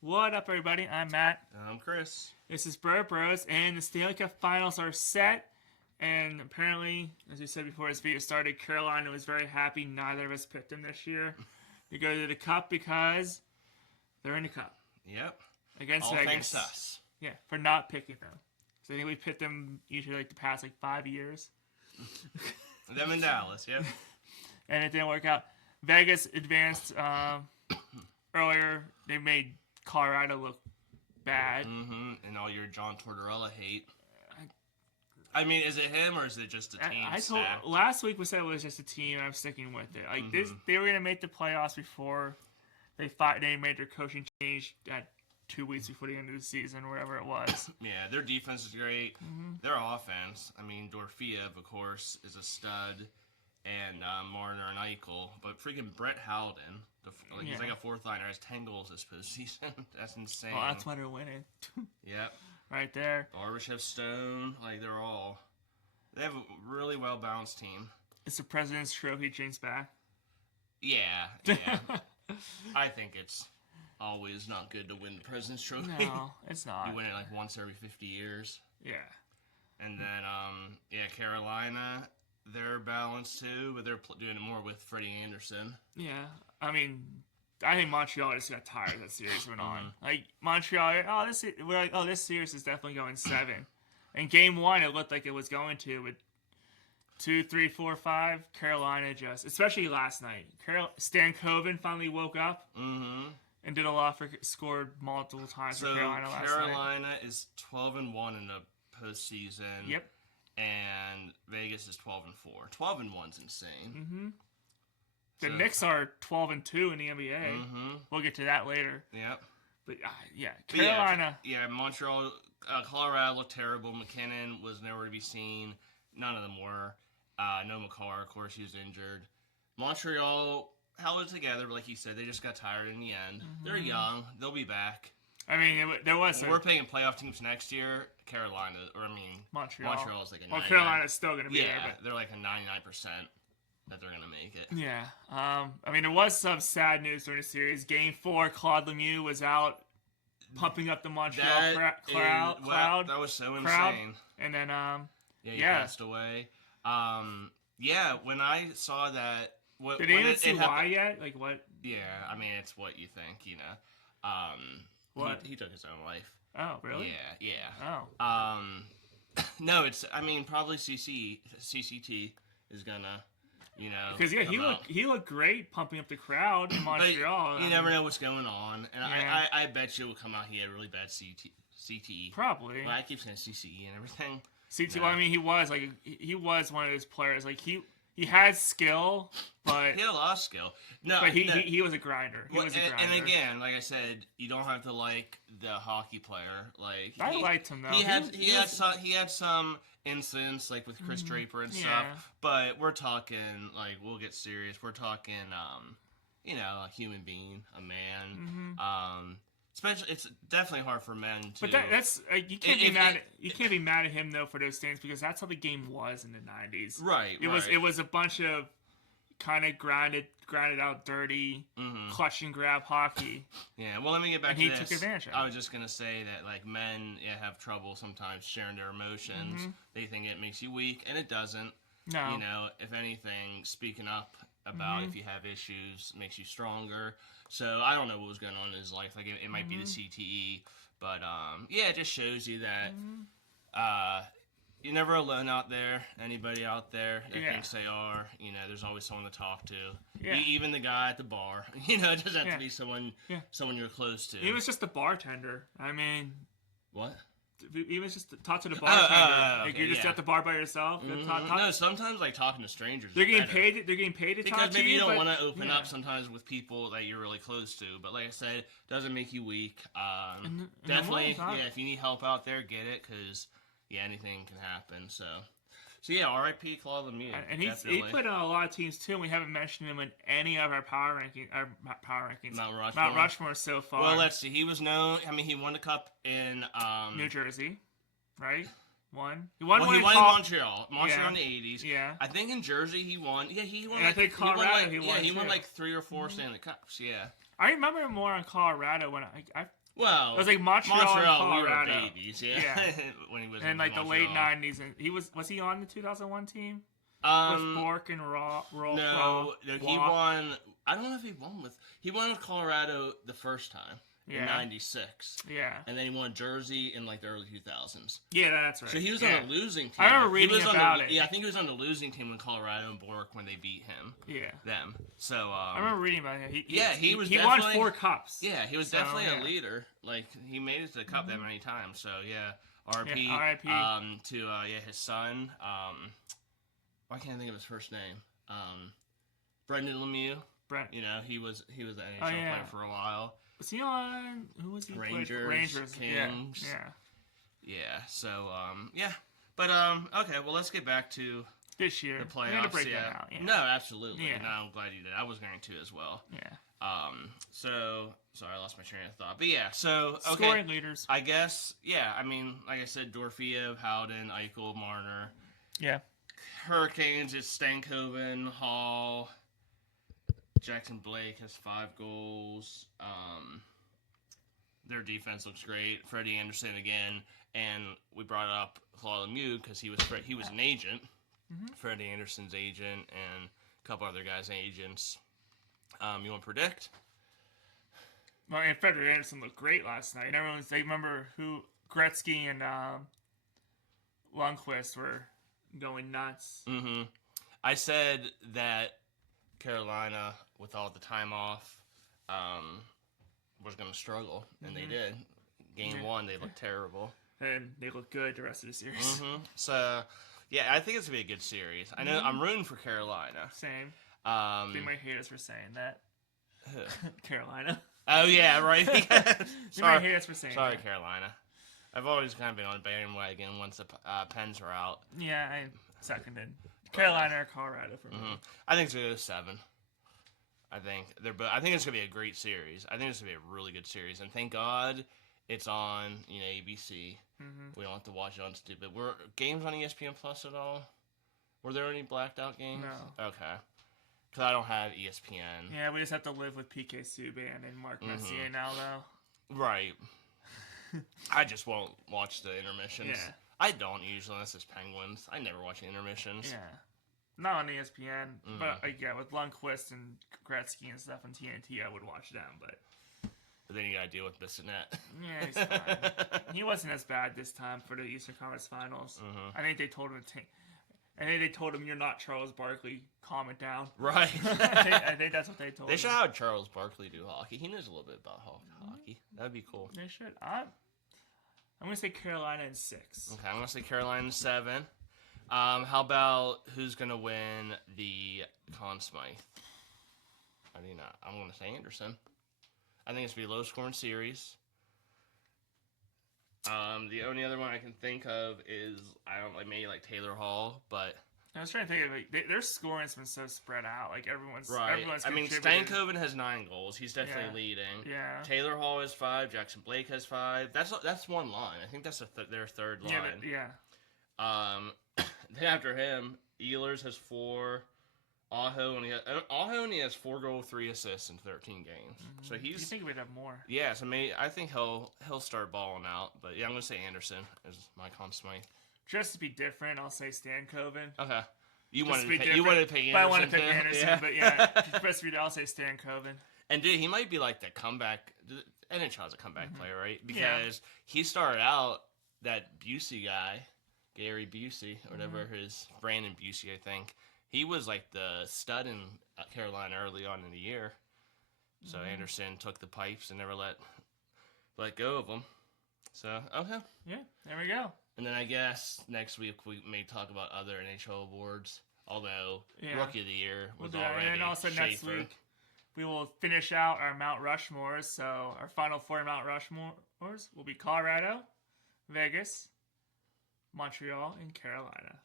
What up, everybody? I'm Matt. I'm Chris. This is Bro Bros, and the Stanley Cup Finals are set. And apparently, as we said before this video started, Carolina was very happy neither of us picked them this year to go to the Cup because they're in the Cup. Yep. Against All Vegas. thanks to us. Yeah, for not picking them. So I think we picked them usually like the past 5 years. Them in Dallas, yep. And it didn't work out. Vegas advanced earlier. They made Colorado look bad. Mm-hmm. And all your John Tortorella hate. I mean, is it him or is it just a team? Last week we said it was just a team, and I'm sticking with it. They were gonna make the playoffs before they made their coaching change at 2 weeks before the end of the season, or whatever it was. Yeah, their defense is great. Mm-hmm. Their offense, I mean, Dorofeev, of course, is a stud, and Marner and Eichel, but freaking Brett Howden, he's like a fourth liner, has 10 goals this postseason. That's insane. Well, that's why they're winning. Yep. Right there. Barbashev, Stone, they have a really well-balanced team. It's the President's Trophy, James back. Yeah. I think it's always not good to win the President's Trophy. No, it's not. You win it once every 50 years. Yeah. And then, Carolina, they're balanced too, but they're doing it more with Freddie Anderson. Yeah. I mean, I think Montreal just got tired of that series went on. Montreal, this series is definitely going 7. In game 1, it looked like it was going to, with 2, 3, 4, 5, Carolina especially last night. Stan Coven finally woke up and did a lot scored multiple times for Carolina last night. Carolina is 12-1 in the postseason. Yep. And Vegas is 12-4. 12-1's insane. Mm-hmm. The Knicks are 12-2 in the NBA. Mm-hmm. We'll get to that later. Yep. But Carolina. Montreal, Colorado looked terrible. McKinnon was nowhere to be seen. None of them were. No McCarr, of course, he was injured. Montreal held it together, but like you said, they just got tired in the end. Mm-hmm. They're young. They'll be back. I mean, there was. We're picking playoff teams next year. Montreal is like a 99%. Carolina's still going to be there. But they're like a 99% that they're going to make it. Yeah. I mean, there was some sad news during the series. Game 4, Claude Lemieux was out pumping up the Montreal crowd. That was so insane. And then, he passed away. When I saw that... Did anyone see why yet? Like, what? Yeah, I mean, it's what you think, What? He took his own life. Oh, really? Yeah. Oh. No, probably CCT is gonna, because he looked great pumping up the crowd in Montreal. But you never know what's going on, and I bet you it will come out he had really bad CTE. Probably. Well, I keep saying CCE and everything. CTE. No. Well, I mean, he was one of those players. Like he had skill, but he had a lot of skill. But he was a grinder. And again, like I said, you don't have to like the hockey player. Like I liked him though. He had some incidents like with Chris Draper and stuff. But we're talking we'll get serious. We're talking a human being, a man. Especially, it's definitely hard for men to. But that's you can't be mad at him though for those things because that's how the game was in the 90s. Right. It was a bunch of kind of grounded out, dirty, clutch and grab hockey. Yeah. Well, let me get back to this. He took advantage of it. I was just gonna say that men have trouble sometimes sharing their emotions. They think it makes you weak, and it doesn't. No. If anything, speaking up about if you have issues makes you stronger. So I don't know what was going on in his life. Like it might be the CTE, but it just shows you that you're never alone out there. Anybody out there that thinks they are, there's always someone to talk to. Yeah. Even the guy at the bar. It doesn't have to be someone you're close to. He was just the bartender. I mean, what? Even just talk to the bartender. You're just at the bar by yourself. No, sometimes talking to strangers. They're getting paid. They're getting paid to talk to you. Because maybe you don't want to open up sometimes with people that you're really close to. But like I said, it doesn't make you weak. Definitely, if you need help out there, get it. Because anything can happen. So R.I.P. Claude Lemieux. And he played on a lot of teams too. And we haven't mentioned him in any of our power rankings. Mount Rushmore so far. Well, let's see. He was known. I mean, he won the cup in New Jersey, right? He won in Montreal. Montreal in the 80s. Yeah. I think in Jersey he won. Yeah, he won. And I think Colorado he won 3 or 4 Stanley Cups. Yeah. I remember him more on Colorado when Well, it was like Montreal and Colorado. We were babies, yeah. When he was in in like the Montreal. late '90s, and was he on the 2001 team with Bork and No, he won. I don't know if he won with Colorado the first time in '96. Yeah, and then he won Jersey in like the early 2000s. Yeah, that's right. So he was on a losing team. I remember reading about it. Yeah, I think he was on the losing team when Colorado and Bork when they beat him. Yeah, them. So I remember reading about it. He won 4 cups. Yeah, he was definitely a leader. Like he made it to the cup that many times. So yeah, RP. To his son. Why can't I think of his first name? Brendan Lemieux. You know, he was an NHL player for a while. Was he on? Who was he? Rangers, Kings. Yeah. So but okay. Well, let's get back to this year. The playoffs. We had to break that out. Yeah. No, absolutely. Yeah. No, I'm glad you did. I was going to as well. Yeah. So sorry, I lost my train of thought. But yeah. So okay. Scoring leaders. I guess. Yeah. I mean, like I said, Dorofeyev, Howden, Eichel, Marner. Yeah. Hurricanes is Stankoven, Hall. Jackson Blake has 5 goals. Their defense looks great. Freddie Anderson again, and we brought up Claude Lemieux because he was an agent. Freddie Anderson's agent and a couple other guys' agents. You want to predict? Well, and Freddie Anderson looked great last night. They remember who Gretzky and Lundqvist were going nuts. Mm-hmm. I said that Carolina, with all the time off, was going to struggle, and they did. Game 1, they looked terrible. And they look good the rest of the series. So, yeah, I think it's going to be a good series. I know I'm rooting for Carolina. Same. They might hate us for saying that. Carolina. Oh, yeah, right. They might hate us for saying that. Sorry, Carolina. I've always kind of been on a bandwagon once the Pens are out. Yeah, I seconded. Carolina or Colorado for me. I think it's going to go 7. I think it's going to be a great series. I think it's going to be a really good series. And thank God it's on, ABC. We don't have to watch it on stupid. Were games on ESPN Plus at all? Were there any blacked out games? No. Okay. Because I don't have ESPN. Yeah, we just have to live with PK Subban and Mark Messier now, though. Right. I just won't watch the intermissions. Yeah. I don't usually, unless it's Penguins. I never watch the intermissions. Yeah. Not on ESPN, but with Lundqvist and Gretzky and stuff on TNT, I would watch them, but then you gotta deal with Bissonnette. Yeah, he's fine. He wasn't as bad this time for the Eastern Conference Finals. I think they told him you're not Charles Barkley, calm it down. Right. I think that's what they told him. They should have Charles Barkley do hockey. He knows a little bit about hockey. That'd be cool. They should. I'm going to say Carolina in 6. Okay, I'm going to say Carolina in 7. How about who's going to win the Conn Smythe? I mean, I'm going to say Anderson. I think it's going to be a low-scoring series. The only other one I can think of is, maybe like Taylor Hall, but I was trying to think of their scoring's been so spread out. Like everyone's I mean, Stankoven has 9 goals. He's definitely leading. Yeah. Taylor Hall has 5. Jackson Blake has 5. That's one line. I think that's their third line. Yeah. Then after him, Ehlers has 4. Aho only has 4 goals, 3 assists in 13 games. So he's. You think we'd have more? Yeah. So I think he'll start balling out. But yeah, I'm gonna say Anderson is my Conn Smythe. Just to be different, I'll say Stankoven. Okay. You wanted to pick Anderson. But I want to pick Anderson, but I'll say Stankoven. And dude, he might be like the comeback. NHL is a comeback player, right? Because he started out that Busey guy, Gary Busey, or whatever his Brandon Busey, I think. He was like the stud in Carolina early on in the year. So Anderson took the pipes and never let go of them. So okay. Yeah, there we go. And then I guess next week we may talk about other NHL awards. Although Rookie of the Year was already and then also Schaefer. Next week we will finish out our Mount Rushmores. So our final 4 Mount Rushmores will be Colorado, Vegas, Montreal, and Carolina.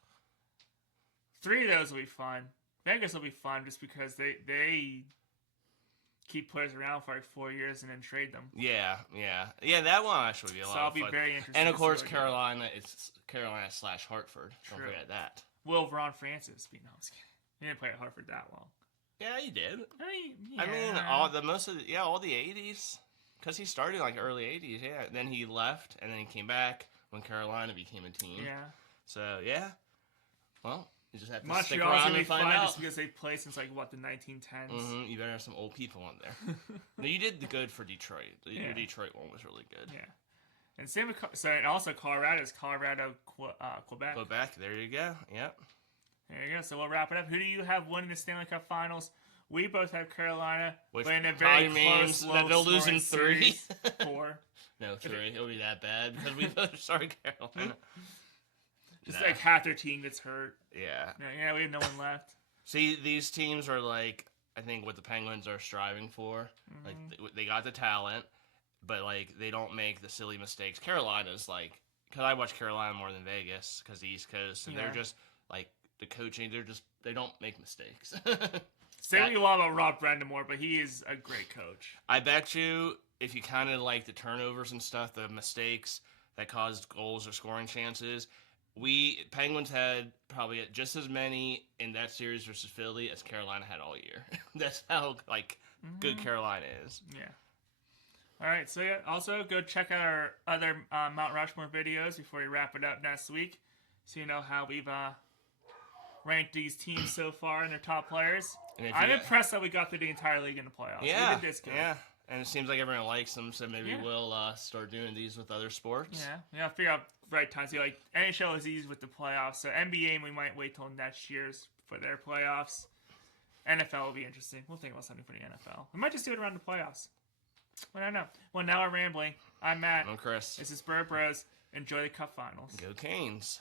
3 of those will be fun. Vegas will be fun just because they keep players around for like 4 years and then trade them. Yeah. That one actually will be a lot of fun. So I'll be very interested. And of course, Carolina, it's Carolina / Hartford. Don't forget that. Will Ron Francis be? No, I'm just kidding. He didn't play at Hartford that long. Yeah, he did. I mean, all the 80s. because he started like early 80s, yeah. Then he left, and then he came back when Carolina became a team. Yeah. So, yeah. Well, you just have to stick Montreal's around gonna be and find fun out. just because they play since like what the 1910s. You better have some old people on there. No, you did good for Detroit. Yeah. Your Detroit one was really good. Yeah. And same with and also Colorado, Quebec. Quebec, there you go. Yep. There you go. So we'll wrap it up. Who do you have winning the Stanley Cup Finals? We both have Carolina, Which but in a very probably close, means that they'll lose in 3. series. 4. No, 3. It'll be that bad because we both started Carolina. Just like half their team gets hurt. Yeah. Yeah, we have no one left. See, these teams are like, I think what the Penguins are striving for. Like, they got the talent, but like they don't make the silly mistakes. Carolina's like, because I watch Carolina more than Vegas because the East Coast, and they're just like the coaching. They don't make mistakes. Say a lot about Rob Brendamore, but he is a great coach. I bet you if you kind of like the turnovers and stuff, the mistakes that caused goals or scoring chances, Penguins had probably just as many in that series versus Philly as Carolina had all year. That's how good Carolina is. Yeah. All right, so yeah, also go check out our other Mount Rushmore videos before we wrap it up next week, so you know how we've ranked these teams so far and their top players. I'm impressed that we got through the entire league in the playoffs. Yeah, we did this good. Yeah, and it seems like everyone likes them, so maybe we'll start doing these with other sports. Yeah, figure out right time. So like NHL is easy with the playoffs, so NBA we might wait till next year's for their playoffs. NFL will be interesting. We'll think about something for the NFL. We might just do it around the playoffs. I don't know. Well, now we're rambling. I'm Matt. I'm Chris. This is Bird Bros. Enjoy the Cup Finals. Go Canes.